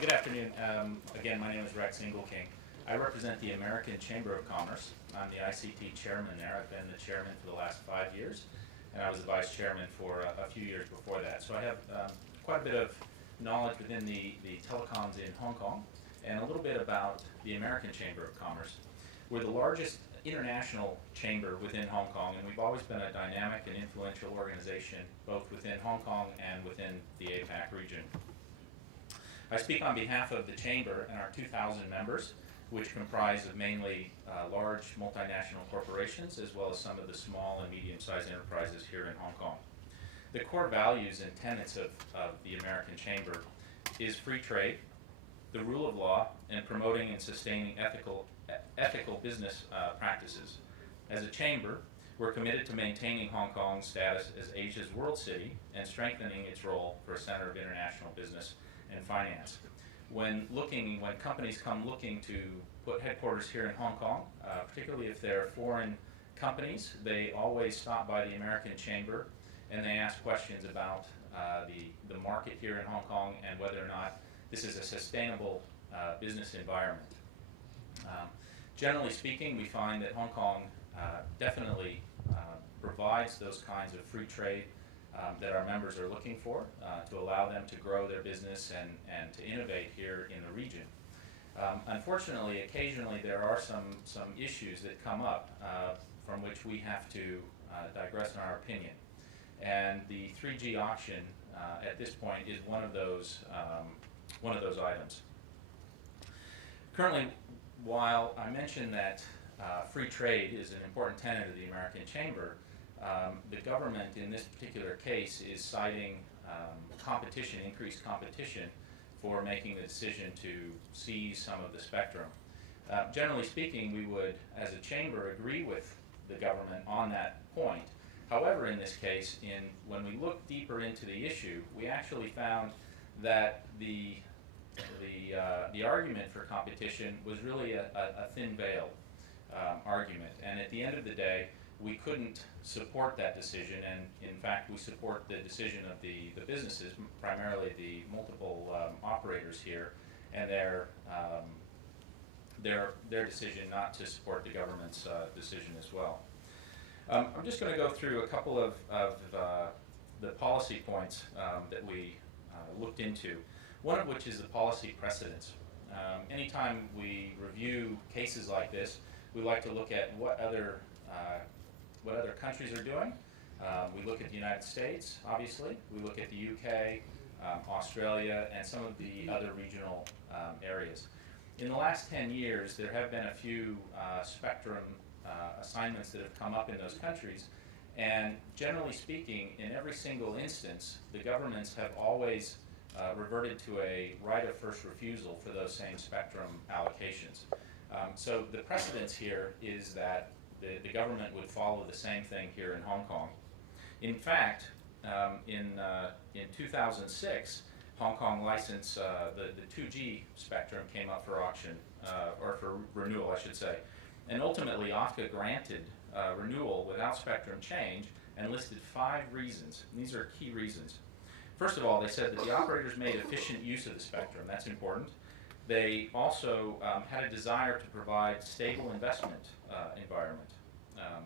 Good afternoon. Again, my name is Rex Engelking. I represent the American Chamber of Commerce. I'm the ICT chairman there. I've been the chairman for the last 5 years, and I was the vice chairman for a few years before that. So I have quite a bit of knowledge within the telecoms in Hong Kong, and a little bit about the American Chamber of Commerce. We're the largest international chamber within Hong Kong, and we've always been a dynamic and influential organization both within Hong Kong and within the APAC region. I speak on behalf of the chamber and our 2,000 members, which comprise of mainly large multinational corporations as well as some of the small and medium-sized enterprises here in Hong Kong. The core values and tenets of the American Chamber is free trade, the rule of law, and promoting and sustaining ethical business practices. As a chamber, we're committed to maintaining Hong Kong's status as Asia's world city and strengthening its role for a center of international business and finance. When companies come looking to put headquarters here in Hong Kong, particularly if they're foreign companies, they always stop by the American Chamber and they ask questions about the market here in Hong Kong and whether or not this is a sustainable business environment. Generally speaking, we find that Hong Kong definitely provides those kinds of free trade that our members are looking for to allow them to grow their business and to innovate here in the region. Unfortunately, occasionally there are some issues that come up from which we have to digress in our opinion. And the 3G auction at this point is one of those items. Currently, while I mentioned that free trade is an important tenet of the American Chamber, the government in this particular case is citing increased competition for making the decision to seize some of the spectrum. Generally speaking, we would, as a chamber, agree with the government on that point. However, in this case, when we looked deeper into the issue, we actually found that the argument for competition was really a thin veil argument, and at the end of the day, we couldn't support that decision, and in fact, we support the decision of the businesses, primarily the multiple operators here, and their decision not to support the government's decision as well. I'm just going to go through a couple of the policy points that we looked into, one of which is the policy precedents. Anytime we review cases like this, we like to look at what other countries are doing. We look at the United States, obviously. We look at the UK, Australia, and some of the other regional areas. In the last 10 years, there have been a few spectrum assignments that have come up in those countries, and generally speaking, in every single instance, the governments have always reverted to a right of first refusal for those same spectrum allocations. So the precedence here is that the government would follow the same thing here in Hong Kong. In fact, in 2006, Hong Kong licensed the 2G spectrum came up for auction, or for renewal, I should say. And ultimately, OFCA granted renewal without spectrum change and listed 5 reasons. And these are key reasons. First of all, they said that the operators made efficient use of the spectrum. That's important. They also had a desire to provide stable investment environment.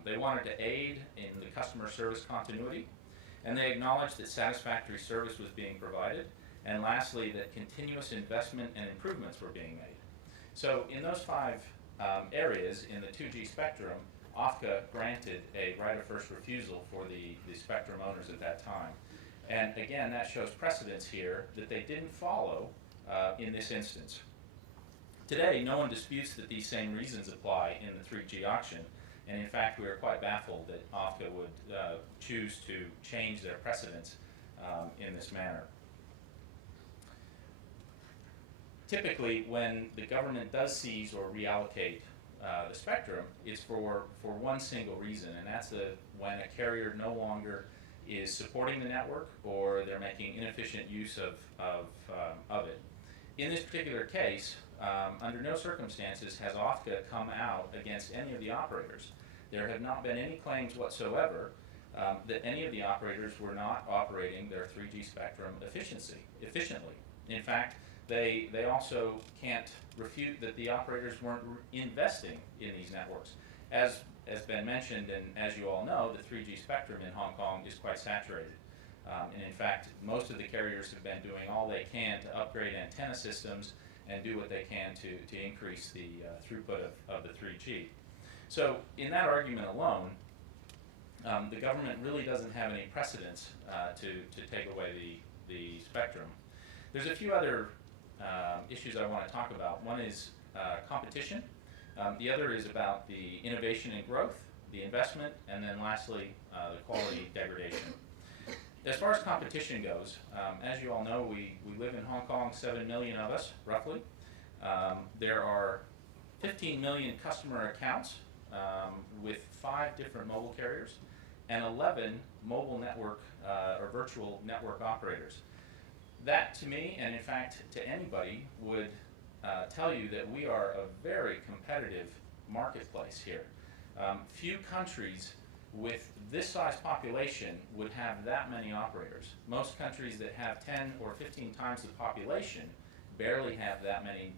They wanted to aid in the customer service continuity, and they acknowledged that satisfactory service was being provided, and lastly, that continuous investment and improvements were being made. So in those 5 areas in the 2G spectrum, OFCA granted a right of first refusal for the spectrum owners at that time. And again, that shows precedence here that they didn't follow in this instance. Today, no one disputes that these same reasons apply in the 3G auction, and in fact, we are quite baffled that OFCA would choose to change their precedents in this manner. Typically, when the government does seize or reallocate the spectrum, it's for one single reason, and that's when a carrier no longer is supporting the network or they're making inefficient use of it. In this particular case, under no circumstances has OFCA come out against any of the operators. There have not been any claims whatsoever that any of the operators were not operating their 3G spectrum efficiently. In fact, They also can't refute that the operators weren't investing in these networks. As been mentioned, and as you all know, the 3G spectrum in Hong Kong is quite saturated. And in fact, most of the carriers have been doing all they can to upgrade antenna systems and do what they can to increase the throughput of the 3G. So in that argument alone, the government really doesn't have any precedence to take away the spectrum. There's a few other issues I want to talk about. One is competition. The other is about the innovation and growth, the investment, and then lastly, the quality degradation. As far as competition goes, as you all know, we live in Hong Kong, 7 million of us, roughly. There are 15 million customer accounts with 5 different mobile carriers and 11 mobile network or virtual network operators. That, to me, and in fact to anybody, would tell you that we are a very competitive marketplace here. Few countries with this size population would have that many operators. Most countries that have 10 or 15 times the population barely have that many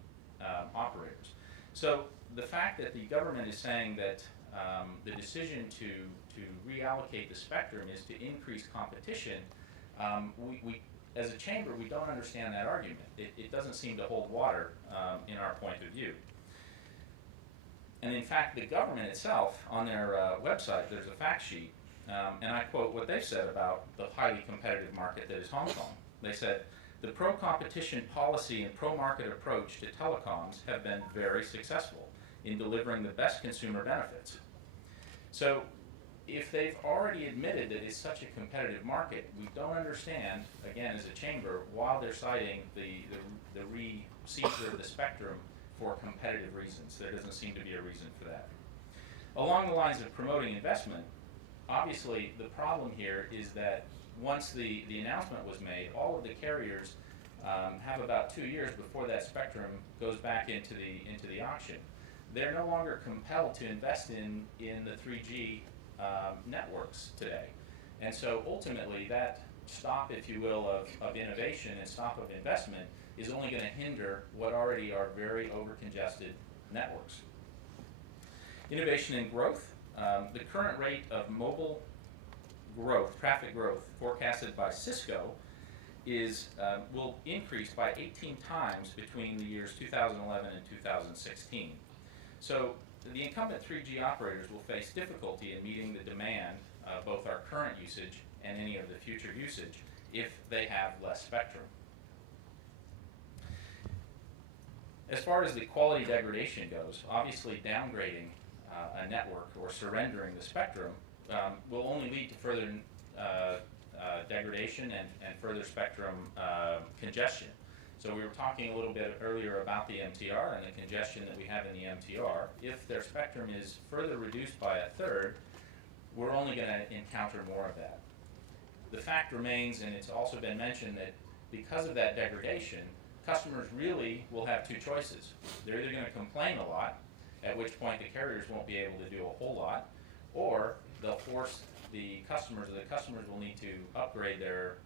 operators. So the fact that the government is saying that the decision to reallocate the spectrum is to increase competition, we as a chamber, we don't understand that argument. It doesn't seem to hold water in our point of view. And in fact, the government itself, on their website, there's a fact sheet, and I quote what they've said about the highly competitive market that is Hong Kong. They said, "The pro-competition policy and pro-market approach to telecoms have been very successful in delivering the best consumer benefits." So if they've already admitted that it's such a competitive market, we don't understand, again, as a chamber, why they're citing the re-seizure of the spectrum for competitive reasons. There doesn't seem to be a reason for that. Along the lines of promoting investment, obviously the problem here is that once the announcement was made, all of the carriers have about 2 years before that spectrum goes back into the auction. They're no longer compelled to invest in the 3G networks today. And so ultimately that stop, if you will, of innovation and stop of investment is only going to hinder what already are very over-congested networks. Innovation and growth. The current rate of mobile growth, traffic growth, forecasted by Cisco will increase by 18 times between the years 2011 and 2016. So the incumbent 3G operators will face difficulty in meeting the demand of both our current usage and any of the future usage if they have less spectrum. As far as the quality degradation goes, obviously downgrading a network or surrendering the spectrum will only lead to further degradation and further spectrum congestion. So we were talking a little bit earlier about the MTR and the congestion that we have in the MTR. If their spectrum is further reduced by a third, we're only going to encounter more of that. The fact remains, and it's also been mentioned, that because of that degradation, customers really will have 2 choices. They're either going to complain a lot, at which point the carriers won't be able to do a whole lot, or they'll force the customers, or the customers will need to upgrade their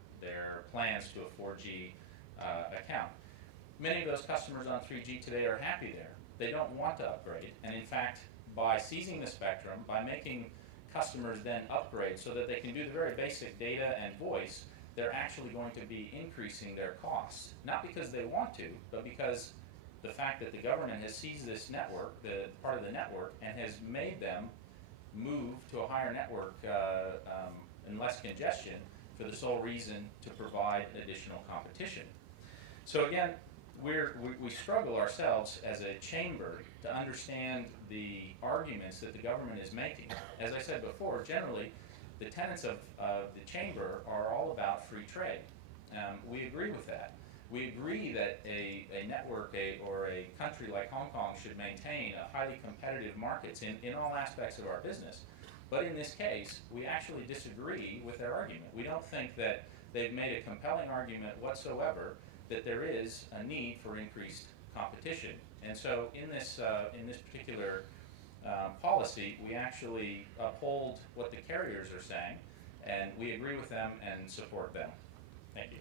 plans to a 4G account. Many of those customers on 3G today are happy there. They don't want to upgrade, and in fact, by seizing the spectrum, by making customers then upgrade so that they can do the very basic data and voice, they're actually going to be increasing their costs. Not because they want to, but because the fact that the government has seized this network, the part of the network, and has made them move to a higher network and less congestion for the sole reason to provide additional competition. So again, we struggle ourselves as a chamber to understand the arguments that the government is making. As I said before, generally, the tenets of the chamber are all about free trade. We agree with that. We agree that a network or a country like Hong Kong should maintain a highly competitive markets in all aspects of our business. But in this case, we actually disagree with their argument. We don't think that they've made a compelling argument whatsoever that there is a need for increased competition. And so in this particular policy, we actually uphold what the carriers are saying, and we agree with them and support them. Thank you.